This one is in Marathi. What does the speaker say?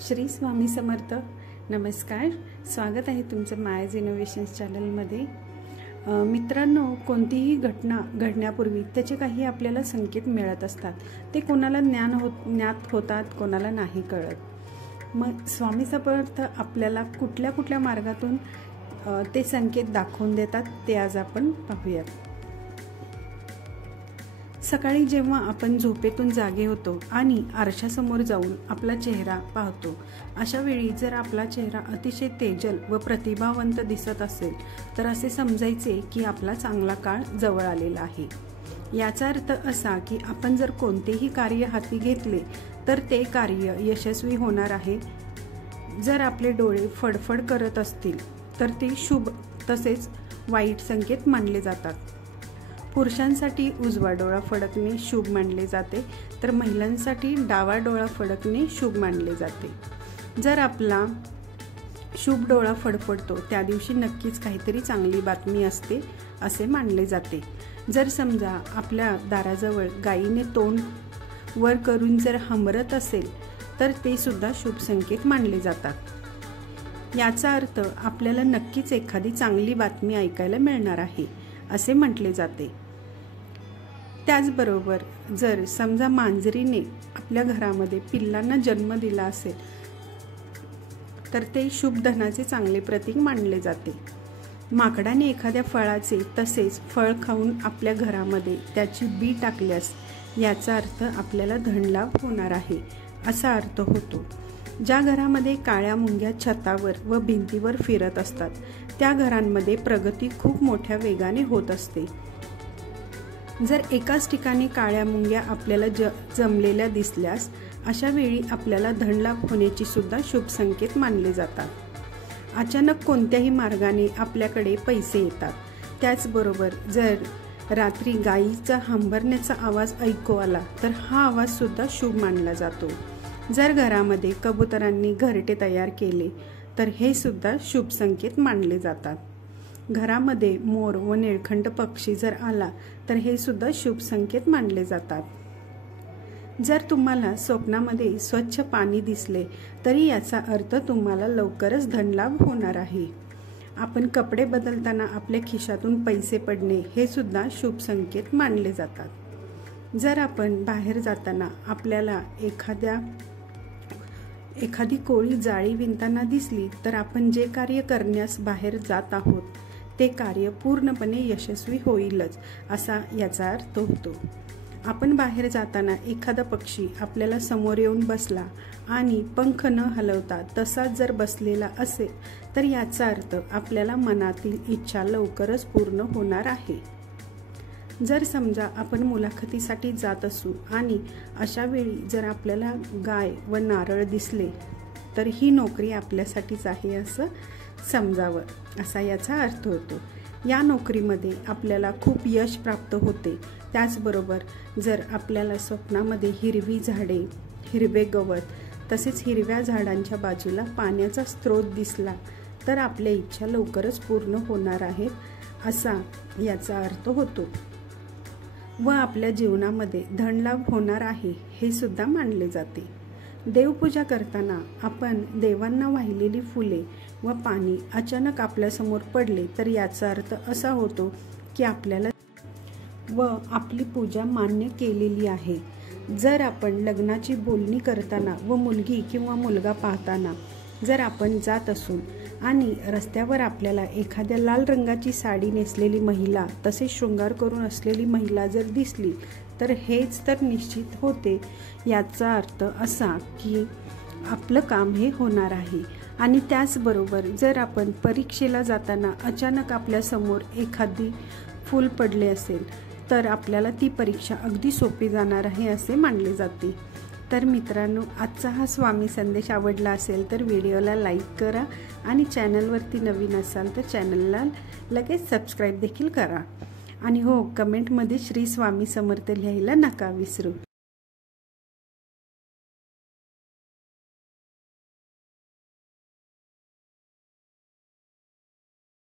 श्री स्वामी समर्थ. नमस्कार, स्वागत आहे तुमचं मायाज इनोव्हेशन्स चॅनलमध्ये. मित्रांनो, कोणतीही घटना घडण्यापूर्वी त्याचे काही आपल्याला संकेत मिळत असतात. ते कोणाला ज्ञात होतात, कोणाला नाही कळत. मग स्वामी समर्थ आपल्याला कुठल्या कुठल्या मार्गातून ते संकेत दाखवून देतात ते आज आपण पाहूयात. सकाळी जेव्हा आपण झोपेतून जागे होतो आणि आरशासमोर जाऊन आपला चेहरा पाहतो, अशा वेळी जर आपला चेहरा अतिशय तेजल व प्रतिभावंत दिसत असेल तर असे समजायचे की आपला चांगला काळ जवळ आलेला आहे. याचा अर्थ असा की आपण जर कोणतेही कार्य हाती घेतले तर ते कार्य यशस्वी होणार आहे. जर आपले डोळे फडफड करत असतील तर ते शुभ तसेच वाईट संकेत मानले जातात. पुरुषांसाठी उजवा डोळा फडकणे शुभ मानले जाते, तर महिलांसाठी डावा डोळा फडकणे शुभ मानले जाते. जर आपला शुभ डोळा फडफडतो त्या दिवशी नक्कीच काहीतरी चांगली बातमी असते असे मानले जाते. जर समजा आपल्या दाराजवळ गायीने तोंड वर करून जर हमरत असेल तर ते सुद्धा शुभ संकेत मानले जातात. याचा अर्थ आपल्याला नक्कीच एखादी चांगली बातमी ऐकायला मिळणार आहे असे म्हटले जाते. त्याचबरोबर जर समजा मांजरीने आपल्या घरामध्ये पिल्लांना जन्म दिला असेल तर ते शुभ धनाचे चांगले प्रतीक मानले जाते. माकडाने एखाद्या फळाचे तसेच फळ खाऊन आपल्या घरामध्ये त्याची बी टाकल्यास याचा अर्थ आपल्याला धनलाभ होणार आहे असा अर्थ होतो. ज्या घरामध्ये काळ्या मुंग्या छतावर व भिंतीवर फिरत असतात त्या घरांमध्ये प्रगती खूप मोठ्या वेगाने होत असते. जर एकाच ठिकाणी काळ्या मुंग्या आपल्याला जमलेल्या दिसल्यास अशा वेळी आपल्याला धनलाभ होण्याची सुद्धा शुभ संकेत मानले जातात. अचानक कोणत्याही मार्गाने आपल्याकडे पैसे येतात. त्याचबरोबर जर रात्री गायीचा हंबरण्याचा आवाज ऐकू आला तर हा आवाज सुद्धा शुभ मानला जातो. जर घरामध्ये कबुतरांनी घरटे तयार केले तर हे सुद्धा शुभ संकेत मानले जातात. घरामध्ये मोर व निळखंड पक्षी जर आला तर हे सुद्धा शुभ संकेत मानले जातात. जर तुम्हाला स्वप्नामध्ये स्वच्छ पाणी दिसले तरी याचा अर्थ तुम्हाला लवकरच धनलाभ होणार आहे. आपण कपडे बदलताना आपल्या खिशातून पैसे पडणे हे सुद्धा शुभ संकेत मानले जातात. जर आपण बाहेर जाताना आपल्याला एखादी कोळी जाळी विणताना दिसली तर आपण जे कार्य करण्यास बाहेर जात आहोत ते कार्य पूर्णपणे यशस्वी होईलच असा याचा अर्थ होतो. आपण बाहेर जाताना एखादा पक्षी आपल्याला समोर येऊन बसला आणि पंख न हलवता तसाच जर बसलेला असेल तर याचा अर्थ आपल्याला मनातील इच्छा लवकरच पूर्ण होणार आहे. जर समजा आपण मुलाखतीसाठी जात असू आणि अशा वेळी जर आपल्याला गाय व नारळ दिसले तर ही नोकरी आपल्यासाठीच आहे असं समजावं असा याचा अर्थ होतो. या नोकरीमध्ये आपल्याला खूप यश प्राप्त होते. त्याचबरोबर जर आपल्याला स्वप्नामध्ये हिरवी झाडे, हिरवे गवत तसेच हिरव्या झाडांच्या बाजूला पाण्याचा स्रोत दिसला तर आपल्या इच्छा लवकरच पूर्ण होणार आहेत असा याचा अर्थ होतो व आपल्या जीवनामध्ये धनलाभ होणार आहे हे सुद्धा मानले जाते. देवपूजा करताना आपण देवांना वाहिलेली फुले व पाणी अचानक आपल्यासमोर पडले तर याचा अर्थ असा होतो की आपल्याला व आपली पूजा मान्य केलेली आहे. जर आपण लग्नाची बोलणी करताना व मुलगी किंवा मुलगा पाहताना जर आपण जात असून आणि रस्त्यावर आपल्याला एखाद्या लाल रंगाची साडी नेसलेली महिला तसेच शृंगार करून असलेली महिला जर दिसली तर हेच तर निश्चित होते. याचा अर्थ असा की आपलं काम हे होणार आहे. आणि त्याचबरोबर जर आपण परीक्षेला जाताना अचानक आपल्यासमोर एखादी फूल पडले असेल तर आपल्याला ती परीक्षा अगदी सोपी जाणार आहे असे मानले जाते. तर मित्रांनो, आजचा हा स्वामी संदेश आवडला असेल तर व्हिडिओला लाईक करा आणि चॅनलवरती नवीन असाल तर चॅनलला लगेच सबस्क्राईब देखील करा. आणि हो, कमेंटमध्ये श्री स्वामी समर्थ लिहायला नका विसरू.